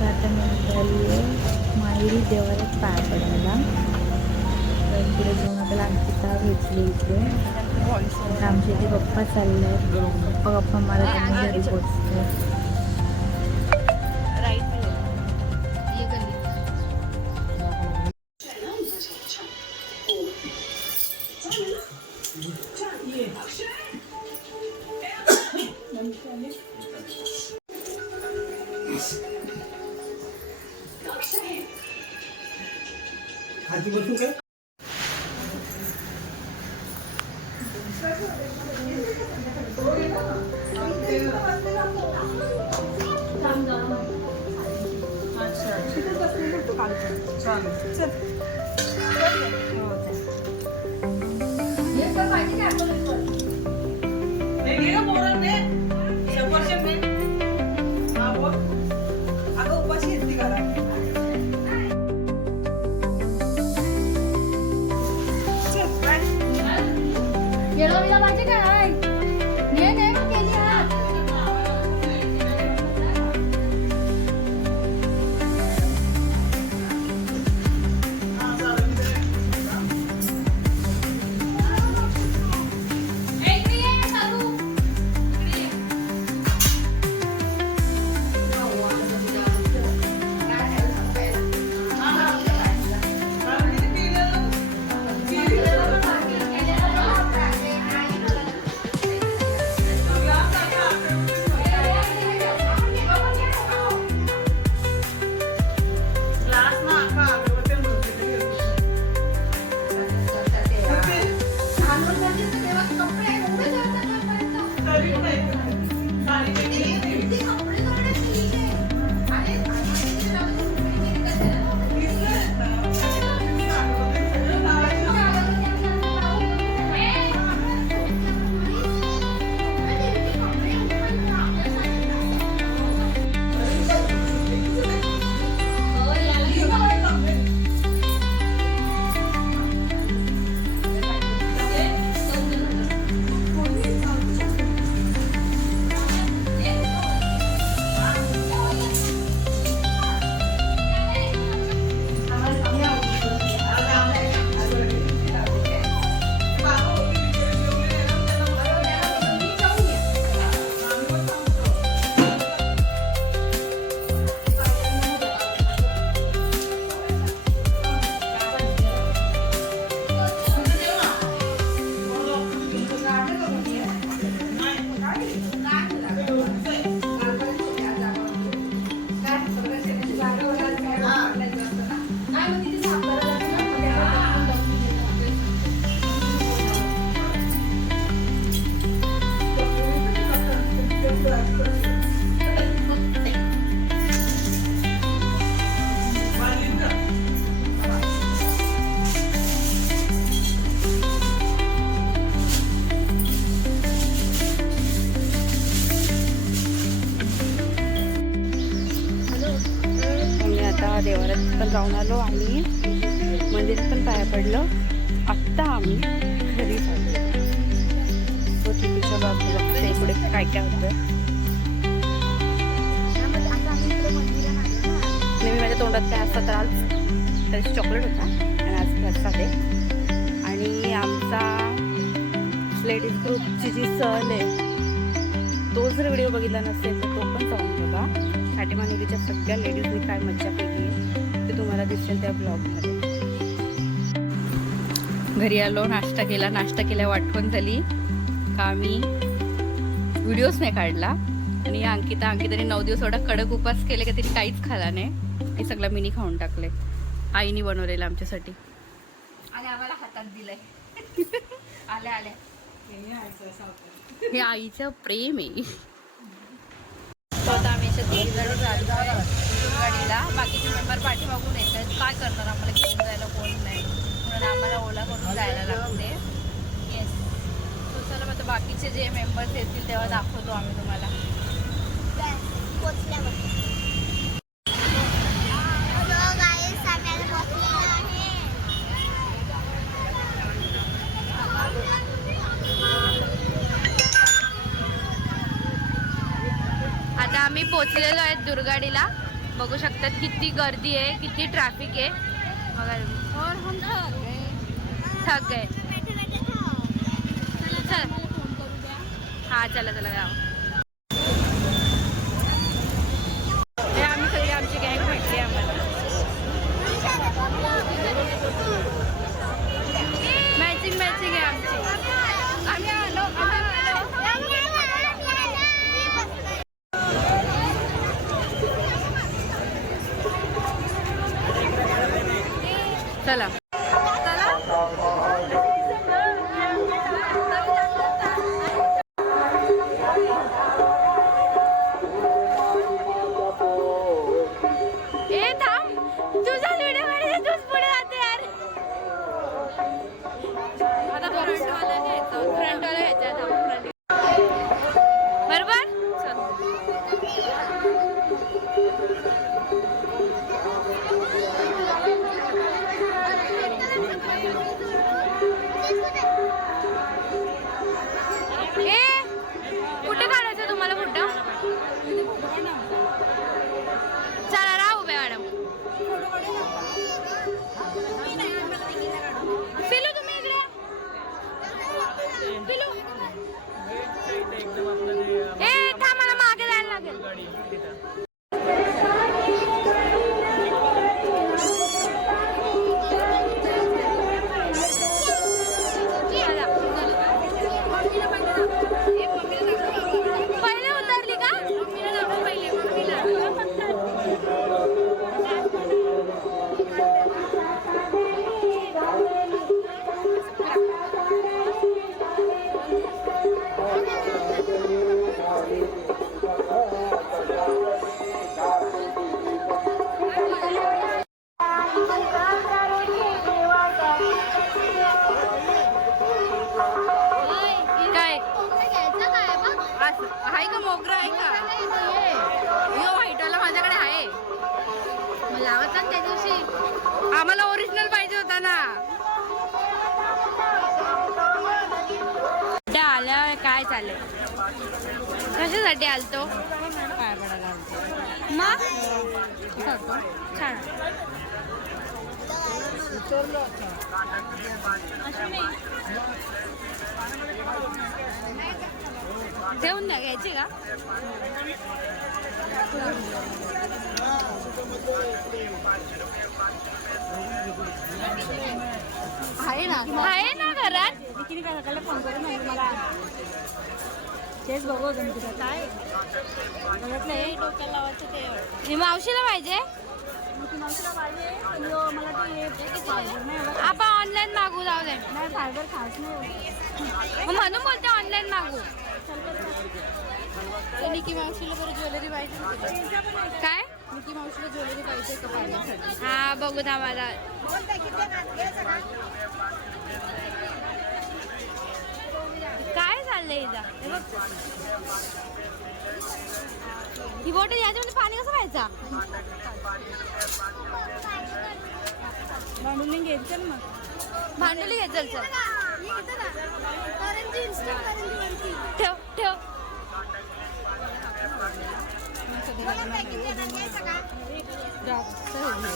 तर आता मी निघाली आहे माहेरी देवालाच पाया पडायला. तर पुढे जाऊन आपल्याला अंकिता भेटली इथे. तर आमचे इथे गप्पा चालले आहेत गप्पा गप्पा मला त्यांनी घरी पोचते खाली बसून काय गेलो आणि मंदिरात पण पाया पडलं. आत्ता आम्ही घरी झालो तो बाजूला. पुढे काय काय होतं? नेहमी माझ्या तोंडात काय असतात तर आज त्याची चॉकलेट होता. आणि आज घरचा ते आणि आमचा लेडीज ग्रुपची जी सहल आहे तो जर व्हिडिओ बघितला नसेल तर तो पण जाऊन बघा. साठेमानिलीच्या सगळ्या लेडीजनी काय मज्जा केली आहे. तुम्हाला दिसेल त्या ब्लॉगमध्ये घरी आलो नाश्ता केला. नाश्ता केल्यावर आठवण झाली का आम्ही व्हिडिओच नाही काढला. आणि अंकिता अंकिताने नऊ दिवस एवढा कडक उपास केले का तिने काहीच खाला नाही. हे सगळं मिनी खाऊन टाकले. आईनी बनवलेलं आमच्यासाठी. आणि आम्हाला हातात दिलंय. आल्या आल्या. हे आईचं प्रेम आहे. तो आम्ही गाडीला. बाकीचे मेंबर पाठीमागून येत आहेत. काय करणार? आम्हाला घेऊन जायला कोण नाही. म्हणून आम्हाला ओला करून जायला लागते. येस तो चला मग बाकीचे जे मेंबर्स येतील तेव्हा दाखवतो आम्ही तुम्हाला. आता आम्ही पोचलेलो आहेत दुर्गाडीला. बघू शकतात किती गर्दी आहे किती ट्रॅफिक आहे. बघा. थक चल द्या. हा चला चला जाऊ. थांब तुझा कशासाठी आलतो? पाय पडायला आलतो मग? छान. ठेवून द्या घ्यायची का? आहे ना? आहे ना घरात? किती काय फोन करून मला तेच बघू अजून तुला काय? हे डोक्याला लावायचं ते. ही मावशीला पाहिजे? मावशीला मला ते आपण ऑनलाईन मागू जाऊ दे. नाही फायबर खास नाही म्हणून बोलते ऑनलाईन मागू. निकी मावशीला बरं ज्वेलरी पाहिजे काय? निकी मावशीला ज्वेलरी पाहिजे का पाहिजे? हा बघू ना मला चाललंय इथं. हे बघ. ही बोट याच्यामध्ये पाणी कसं व्हायचा भांडून घ्यायचं मग. भांडुली घे चल चल. ठेव ठेव. जास्त हे घे.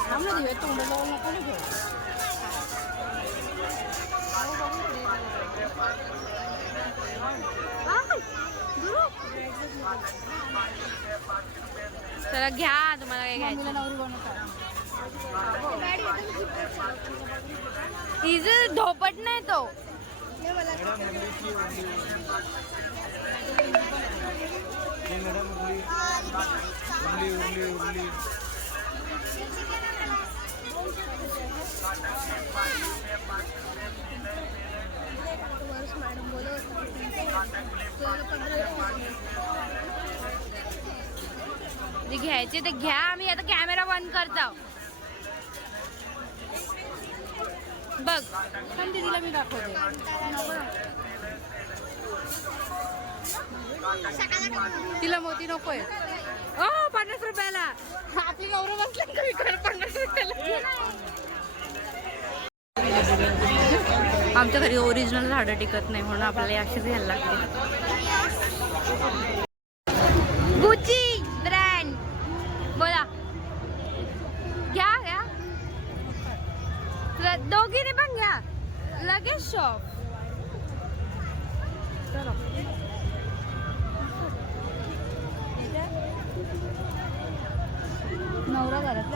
थांब ना दिवे तोंड लावून नको ना घेऊ चला घ्या तुम्हाला काय घ्यायचं. हिचं धोपट नाही तो. जे घ्यायचे ते घ्या आम्ही आता कॅमेरा बंद करतो. बघ. पण दीदीला मी दाखवते. तिला मोती नकोय. ओ पन्नास रुपयाला. आपली गौरव बसले का विकायला पन्नास रुपयाला. आमच्या घरी ओरिजिनल झाडं टिकत नाही म्हणून आपल्याला अशीच घ्यायला लागते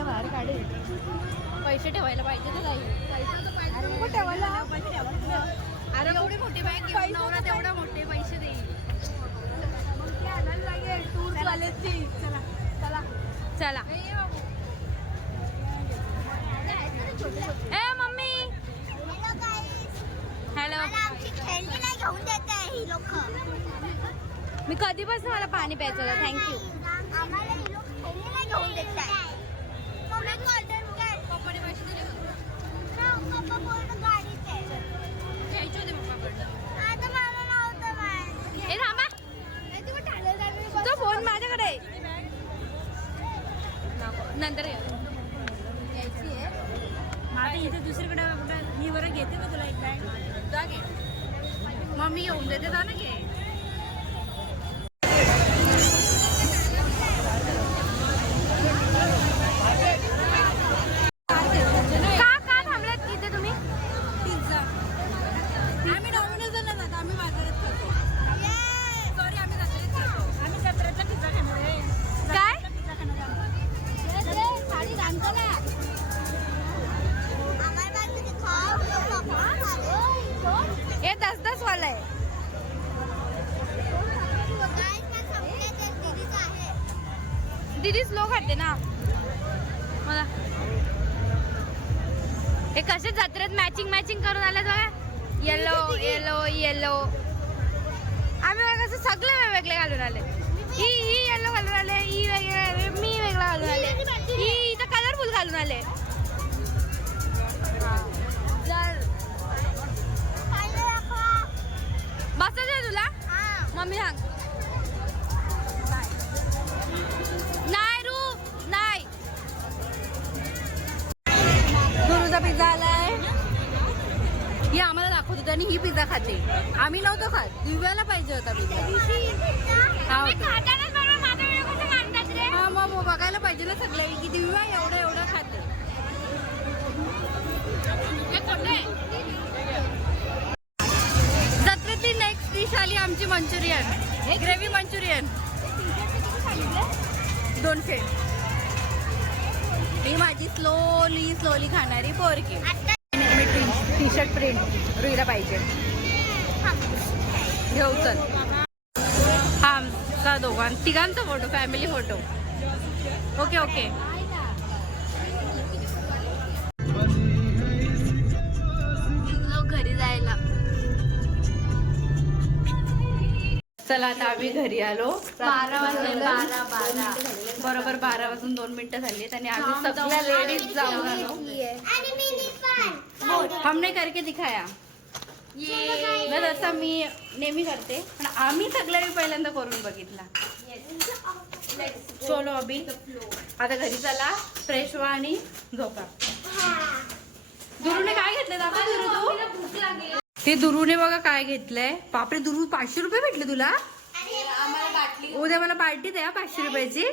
बाहेर काढेल. पैसे ठेवायला पाहिजे ताई. नको ठेवायला अरे एवढी मोठी बॅग घेऊन नवरा तेवढा मोठे पैसे देईल. चला ए मम्मी. हॅलो ही मी कधीपासून मला पाणी प्यायचं होतं थँक्यू आम्हाला ही लोक खेळणी नाही घेऊन देत आहे मम्मी गोल्डन कॅट पप्पाने पैसे दिले होते. पप्पा पूर्ण गाडीत आहे घ्यायचे होते पप्पाकडनं आता मला नव्हतं माहिती. ए थांबा नाही तुम्ही ठाण्याला जायला बस- तो फोन माझ्याकडे आहे. नको, नंतर घे. माझं इथे दुसरीकडे मी बरं घेते का तुला एक बॅग. मम्मी येऊन देते जा ना घे आहे. दीदी स्लो खाते ना. मला. हे कसे जत्रेत मॅचिंग मॅचिंग करून आले बघा. येलो येलो येलो आम्ही बघा कसं सगळे वेगवेगळे घालून आले. ही ही येलो घालून आले ही वेगळे मी वेगळा घालून आले. आम्ही नव्हतो खात. दिव्याला पाहिजे होता हा. हा मग बघायला पाहिजे ना सगळे की दिव्या एवढं एवढं खाते. जत्रेतली नेक्स्ट डिश आली आमची मंचुरियन. Gravy Manchurian. दोनशे ही माझी स्लोली स्लोली खाणारी पोरकी मी टी शर्ट प्रिंट रुईला पाहिजे. घेऊ चल. हा आमचा दोघां. तिघांचा photo family photo okay okay घरी जायला चला आता आम्ही घरी आलो. बारा वाजले बारा बारा. बरोबर बारा वाजून दोन मिनिटं झालीत आणि आम्ही सगळ्या लेडीज जाऊन आलो. हमने करके दिखाया. मी नेहमी करते पण आम्ही सगळ्यांनी पहिल्यांदा करून बघितला. चलो अभि. आता घरी चला फ्रेश व्हा आणि झोपा. दुरूने काय घेतलं दाखव दुरू तू? ते दुरूने बघा काय घेतलंय. बापरे दुरू पाचशे रुपये भेटले तुला? उद्या मला पार्टी द्या पाचशे रुपयाची.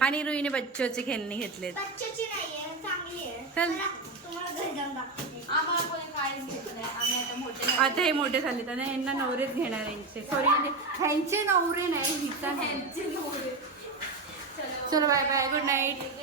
आणि रुईने बच्चोचे खेळणी आहे. चल तुम्हाला घरी जाऊन दाखवते आता हे मोठे झाले तर यांना नवरेच घेणार यांचे सॉरी ह्यांचे नवरे नाही हिचा नवरे. चलो बाय बाय गुड नाईट